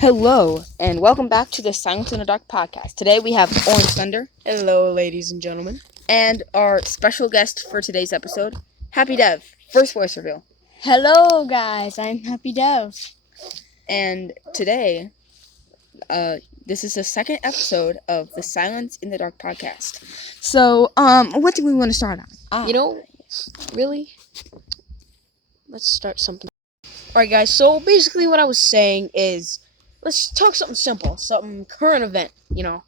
Hello, and welcome back to the Silence in the Dark podcast. Today we have Orange Thunder. Hello, ladies and gentlemen. And our special guest for today's episode, Happy Dev. First voice reveal. Hello, guys. I'm Happy Dev. And today, this is the second episode of the Silence in the Dark podcast. So, what do we want to start on? Really? Let's start something. Alright, guys, so basically what I was saying is, let's talk something simple, something current event,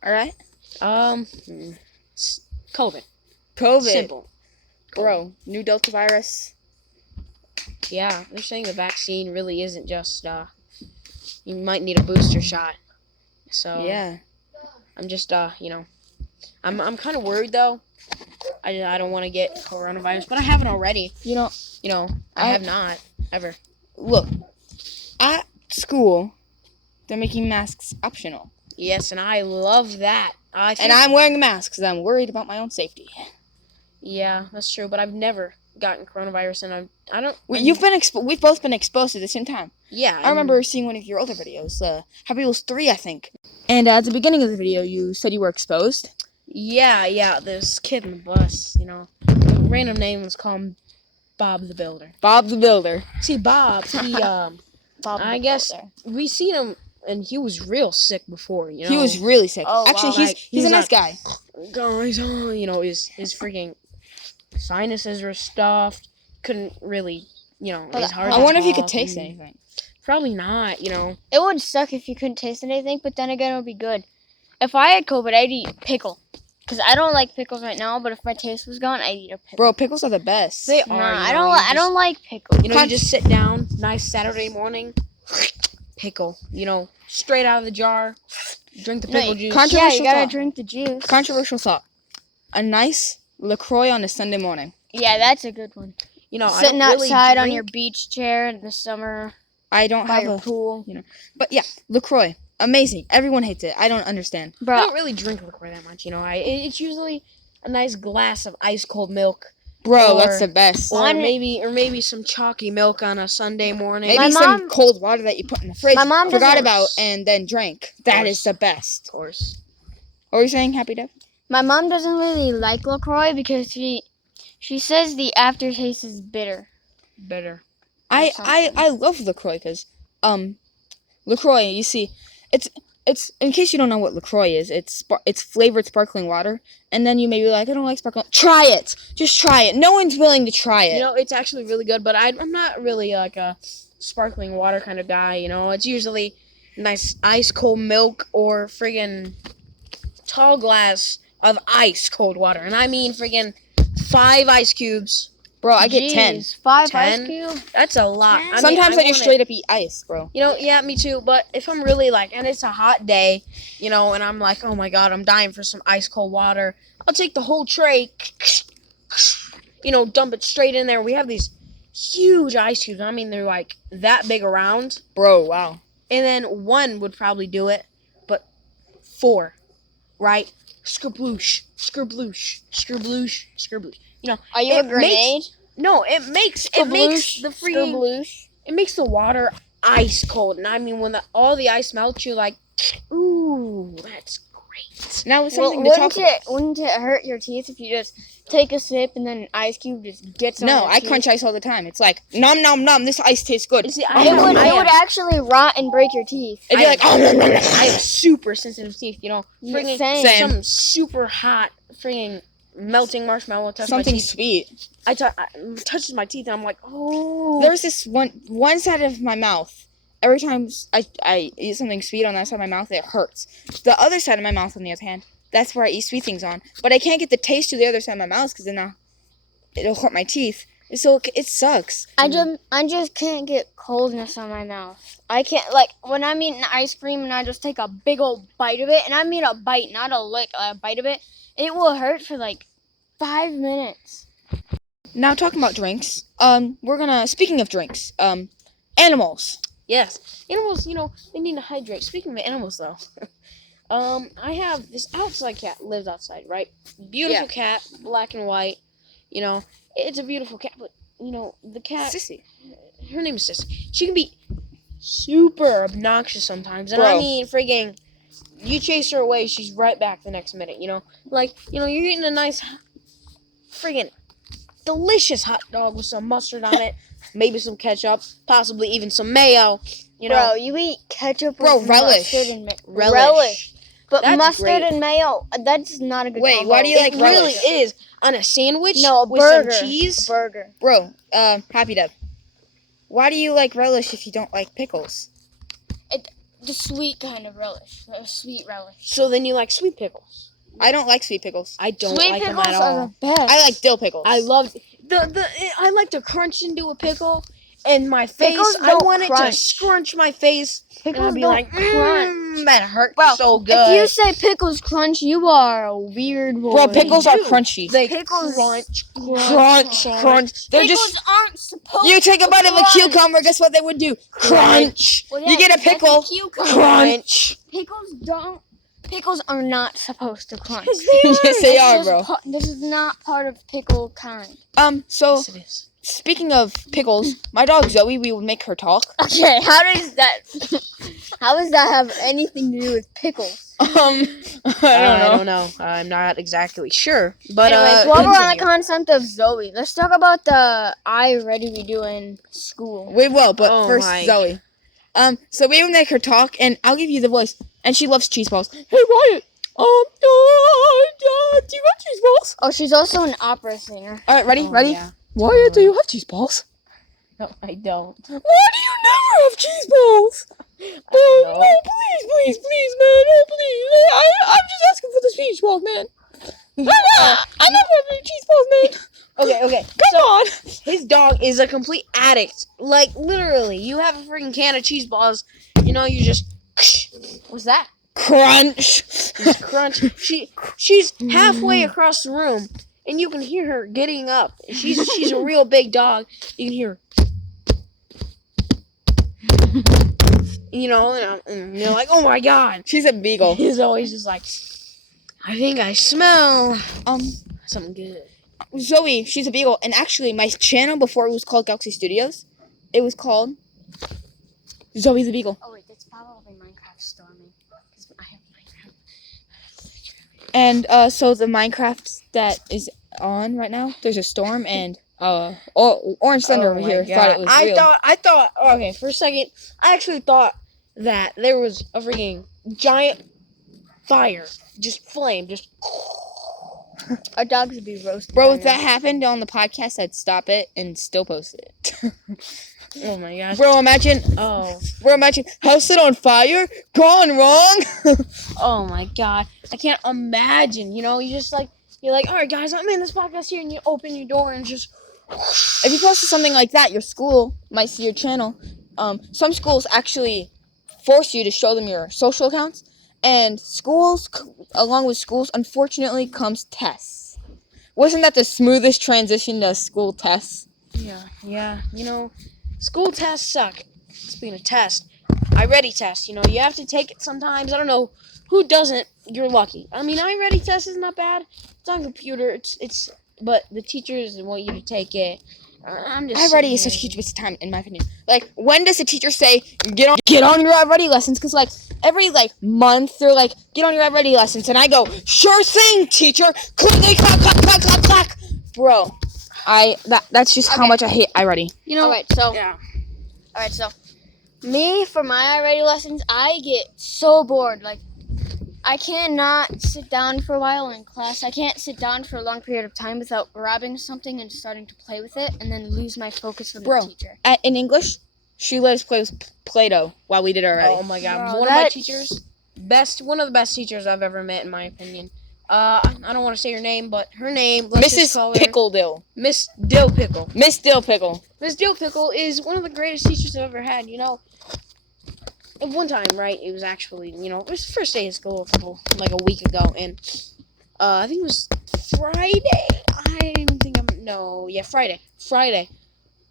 alright? COVID. COVID. Simple. Bro, new Delta virus. Yeah, they're saying the vaccine really isn't just, you might need a booster shot. So, Yeah. I'm just, I'm kind of worried, though. I don't want to get coronavirus, but I haven't already. I have not, ever. Look, at school, they're making masks optional. Yes, and I love that. And I'm wearing a mask because I'm worried about my own safety. Yeah, that's true, but I've never gotten coronavirus, and I don't... We've both been exposed at the same time. Yeah. I remember seeing one of your older videos, Happy Wheels 3, I think. And at the beginning of the video, you said you were exposed. Yeah, this kid in the bus, random name, was called Bob the Builder. Bob the Builder. See, Bob, he, Bob I the guess Builder. we seen him, and he was real sick before, He was really sick. Oh, Actually, wow. he's a nice guy. Guys, his freaking sinuses were stuffed, couldn't really, his heart I wonder if you could was taste pumping. anything. Probably not, It would suck if you couldn't taste anything, but then again, it would be good. If I had COVID, I'd eat pickle. Because I don't like pickles right now, but if my taste was gone, I'd eat a pickle. Bro, pickles are the best. They Nah, are. I don't like pickles. You just sit down, nice Saturday morning, pickle, straight out of the jar, drink the pickle juice. Controversial Yeah, you gotta thought. drink the juice. Controversial thought. A nice LaCroix on a Sunday morning. Yeah, that's a good one. I Sitting don't really outside on drink- your beach chair in the summer I don't by have your a... pool. But yeah, LaCroix. Amazing. Everyone hates it. I don't understand. I Bro, don't really drink liquor that much, it's usually a nice glass of ice cold milk, Bro, Or- that's the best. or Mine- maybe some chalky milk on a Sunday morning. Maybe My some mom- cold water that you put in the fridge, My mom forgot doesn't- about, and then drank. That course. is the best. Of course. What were you saying, Happy Dev? my mom doesn't really like LaCroix because she says the aftertaste is bitter. Better. I love LaCroix because LaCroix, you see, it's in case you don't know what LaCroix is, it's flavored sparkling water, and then you may be like, I don't like sparkling. Try it. Just try it. No one's willing to try it. It's actually really good, but I'm not really like a sparkling water kind of guy, It's usually nice ice cold milk or friggin' tall glass of ice cold water. And I mean friggin' 5 ice cubes. Bro, I get 10. Jeez, 5 10? ice cubes? That's a lot. I mean, Sometimes I just want straight up eat ice, bro. Yeah, me too. But if I'm really and it's a hot day, and I'm like, oh my god, I'm dying for some ice cold water, I'll take the whole tray, dump it straight in there. We have these huge ice cubes. I mean, they're like that big around. Bro, wow. And then 1 would probably do it, but 4, right? Skerbloosh, skerbloosh, skerbloosh, skerbloosh. Are you It a grenade? No, it makes the freaking... Skabloosh. It makes the water ice cold, and I mean when all the ice melts, you're like, ooh, that's great. Now it's Well, something to talk about. wouldn't it hurt your teeth if you just take a sip and then an ice cube just gets on No, your I teeth? crunch ice all the time. It's like, nom nom nom, this ice tastes good. See, It would actually rot and break your teeth. It'd be like, oh, nom, nom, nom. I have super sensitive teeth, friggin' Same. some super hot friggin' melting marshmallow touches my Something teeth. sweet. I touches my teeth, and I'm like, oh. There's this one side of my mouth. Every time I eat something sweet on that side of my mouth, it hurts. The other side of my mouth, on the other hand, that's where I eat sweet things on. But I can't get the taste to the other side of my mouth because then it'll hurt my teeth. So it sucks. I just can't get coldness on my mouth. I can't, when I'm eating ice cream and I just take a big old bite of it, and I mean a bite, not a lick, a bite of it, it will hurt for 5 minutes. Now talking about drinks, speaking of drinks, animals. Yes. Animals, they need to hydrate. Speaking of animals, though, I have this outside cat lives outside, right? Beautiful cat, black and white. It's a beautiful cat, but, the cat... Sissy. Her name is Sissy. She can be super obnoxious sometimes. And I Bro. mean, friggin', you chase her away, she's right back the next minute, Like, you're eating a nice, friggin' delicious hot dog with some mustard on it, maybe some ketchup, possibly even some mayo, Bro, you eat ketchup Bro, with relish. mustard and relish. But That's mustard great. and mayo, that's not a good Wait, combo. why do you It like really relish? is. On a sandwich No, a with burger. some cheese. Burger. Bro, Happy Deb. Why do you like relish if you don't like pickles? The sweet kind of relish. A sweet relish. So then you like sweet pickles. I don't like sweet pickles. I don't Sweet like them pickles at are all. the best. I like dill pickles. I love I like to crunch into a pickle, and my face. Pickles I don't want it to crunch. scrunch my face, and I'll Pickles be don't like, crunch. that hurt Bro, so good. If you say pickles crunch, you are a weird boy. Bro, pickles are do. crunchy. They pickles- crunch. Crunch. They're Pickles just. aren't supposed You take a to bite of a crunch. cucumber, guess what they would do? Crunch. Well, You get a that's pickle. cucumber. Crunch. Pickles are not supposed to crunch. Yes, they are, bro. This is not part of pickle kind. So Yes, it is. speaking of pickles, my dog Zoe, we would make her talk. Okay, how does that have anything to do with pickles? I I don't know. know. I'm not exactly sure, but Anyways, while we're on the continue. concept of Zoe, let's talk about the I Ready we do in school. We will, but Oh first my. Zoe. So we would make her talk, and I'll give you the voice. And she loves cheese balls. Hey Wyatt, do you have cheese balls? Oh, she's also an opera singer. All right, ready, Oh, ready. yeah. Wyatt, do you have cheese balls? No, I don't. Why do you never have cheese balls? don't know. No, please, man, no, please. I'm just asking for the cheese balls, man. I never have any cheese balls, man. Okay. Come on. His dog is a complete addict. Like, literally, you have a freaking can of cheese balls, you just... What's that? Crunch. Just crunch. She's halfway across the room, and you can hear her getting up. She's a real big dog. You can hear her. And you're like, oh my god. She's a beagle. He's always just like, I think I smell Um, something good. Zoe, she's a beagle, and actually, my channel before it was called Galaxy Studios, it was called Zoe the Beagle. Oh wait, that's probably Minecraft storming. Because I have Minecraft. And so the Minecraft that is on right now, there's a storm, and Orange Thunder over my here God. thought it was real. I thought, okay, for a second, I actually thought that there was a freaking giant fire, just flame, just. Our dogs would be roasted. Bro, by if that now. happened on the podcast, I'd stop it and still post it. Oh my gosh. Bro, imagine house set on fire, gone wrong. Oh my god. I can't imagine, you just like, you're like, alright guys, I'm in this podcast here, and you open your door and just. If you posted something like that, your school might see your channel. Some schools actually force you to show them your social accounts, and schools, along with schools, unfortunately, comes tests. Wasn't that the smoothest transition to school tests? Yeah. School tests suck. Speaking of tests, I Ready test, you have to take it sometimes. I don't know who doesn't. You're lucky. I mean, I Ready test is not bad. It's on computer. But the teachers want you to take it. I'm just. I Ready is such a huge waste of time, in my opinion. Like, when does a teacher say get on your I Ready lessons? Because every month they're like, get on your I Ready lessons, and I go, sure thing, teacher. Click, clack, clack, clack, clack, clack. Bro, that's just how Okay. much I hate I Ready. Alright, so Yeah. me for my iReady lessons, I get so bored. Like, I cannot sit down for a while in class. I can't sit down for a long period of time without grabbing something and starting to play with it, and then lose my focus with Bro. the teacher. In English, she let us play with Play-Doh while we did our Oh Ready. my god. Bro, One of my that- teachers, one of the best teachers I've ever met, in my opinion. I don't want to say her name, but her name, let's just call Mrs. her Pickle-Dill. Miss Dill Pickle. Miss Dill Pickle. Miss Dill Pickle is one of the greatest teachers I've ever had, At one time, right, it was actually, it was the first day of school a week ago, and I think it was Friday. Friday. Friday.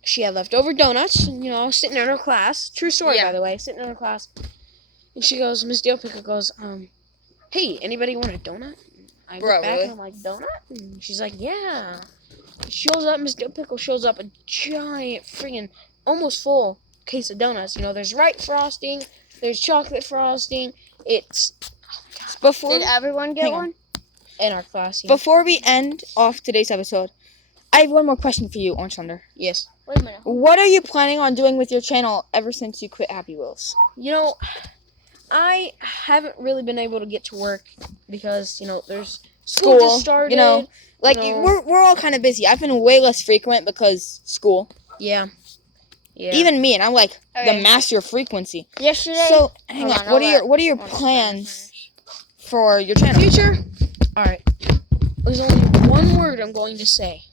She had leftover donuts, and, sitting in her class. True story, Yeah. by the way, sitting in her class. And she goes, Miss Dill Pickle goes, hey, anybody want a donut? I Bro, look back really? and I'm like, donut? And she's like, yeah. Shows up, Miss Dill Pickle shows up, a giant friggin' almost full case of donuts. You know, there's white frosting, there's chocolate frosting. It's Before Did everyone get hang on. one? in our class. Yeah. before we end off today's episode, I have one more question for you, Orange Thunder. Yes. Wait a minute. What are you planning on doing with your channel ever since you quit Happy Wheels? You know, I haven't really been able to get to work because, you know, there's school School, just started. you know, like No. we're all kind of busy. I've been way less frequent because school. Yeah. Yeah. Even me, and I'm like the Okay. master of frequency. Yesterday. So hang Hold on, on, I'll what are your let- plans for your channel? future. All right. There's only one word I'm going to say.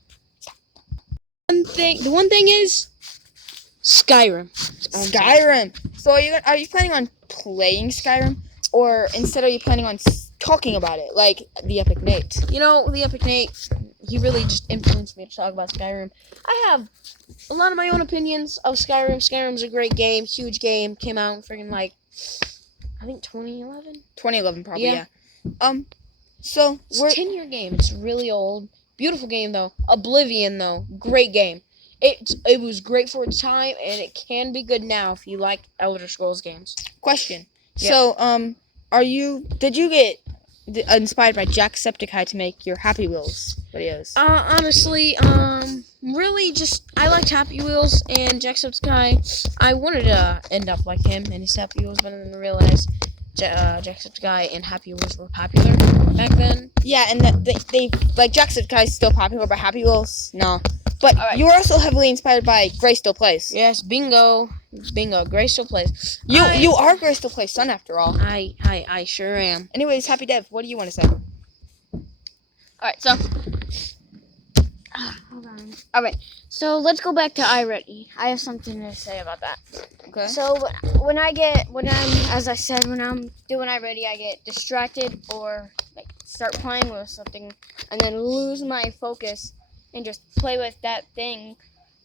The one thing is Skyrim. Skyrim. So are you planning on playing Skyrim, or instead are you planning on talking about it like the Epic Nate? You know, the Epic Nate, he really just influenced me to talk about Skyrim. I have a lot of my own opinions of Skyrim. Skyrim's a great game, huge game. Came out in freaking like, I think 2011. 2011 probably. Yeah. Yeah. So It's we're a 10-year game. It's really old. Beautiful game though. Oblivion though, great game. It was great for its time, and it can be good now if you like Elder Scrolls games. question. Yeah. So did you get inspired by Jacksepticeye to make your Happy Wheels videos? Honestly, really just I liked Happy Wheels and Jacksepticeye. I wanted to end up like him and his Happy Wheels, but then I realized Jacksepticeye and Happy Wheels were popular back then. Yeah, and they like Jacksepticeye is still popular, but Happy Wheels no. But Alright. you were also heavily inspired by Gray Still Plays. Yes, bingo. Grace still plays. You are Gray Still Plays' son after all. I sure am. Anyways, Happy Dev, what do you want to say? All right. So. Hold on. All right. So let's go back to iReady. I have something to say about that. Okay. So when I'm doing iReady, I get distracted or like start playing with something and then lose my focus and just play with that thing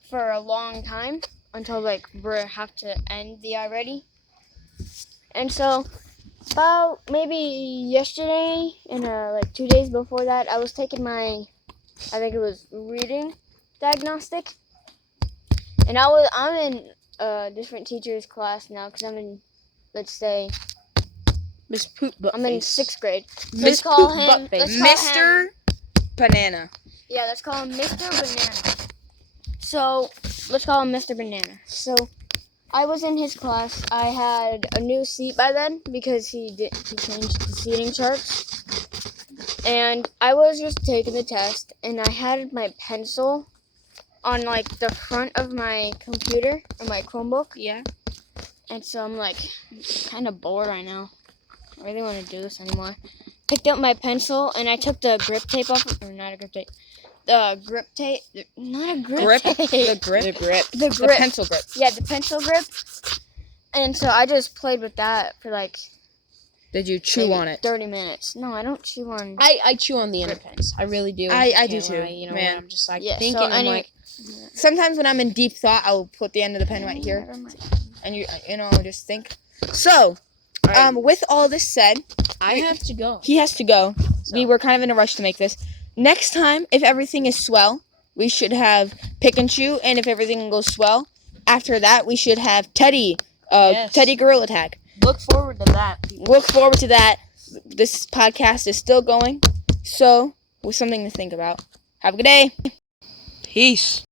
for a long time until like we have to end the iReady. And so about maybe yesterday and like 2 days before that, I was taking I think it was reading diagnostic, and I'm in a different teacher's class now because I'm in, let's say, Miss Poop Butt I'm in Face. 6th grade. Miss call Poop him- Butt Face. let's call Mr. Banana. Yeah, let's call him Mr. Banana. So let's call him Mr. Banana. So I was in his class. I had a new seat by then because he changed the seating charts. And I was just taking the test, and I had my pencil on like the front of my computer or my Chromebook. Yeah. And so I'm like kind of bored right now. I really want to do this anymore. Picked up my pencil and I took the grip tape off. Or not a grip tape. The grip tape. Not a grip tape. The grip. The grip. The The grip. pencil grip. Yeah, the pencil grip. And so I just played with that for like Did you chew maybe on it? 30 minutes. No, I don't chew on. I chew on the end pens. I really do. I do Can't too, lie, you know, man. when I'm just like Yeah, so thinking. I'm anyway- like, Sometimes when I'm in deep thought, I will put the end of the pen right here, Never mind. and you know just think. So, Alright. with all this said, I have to go. he has to go. So, We were kind of in a rush to make this. Next time, if everything is swell, we should have Pick and Chew, and if everything goes swell, after that we should have Teddy, Yes. Teddy Gorilla Tag. look forward to that. People. Look forward to that. This podcast is still going, so with something to think about. Have a good day. Peace.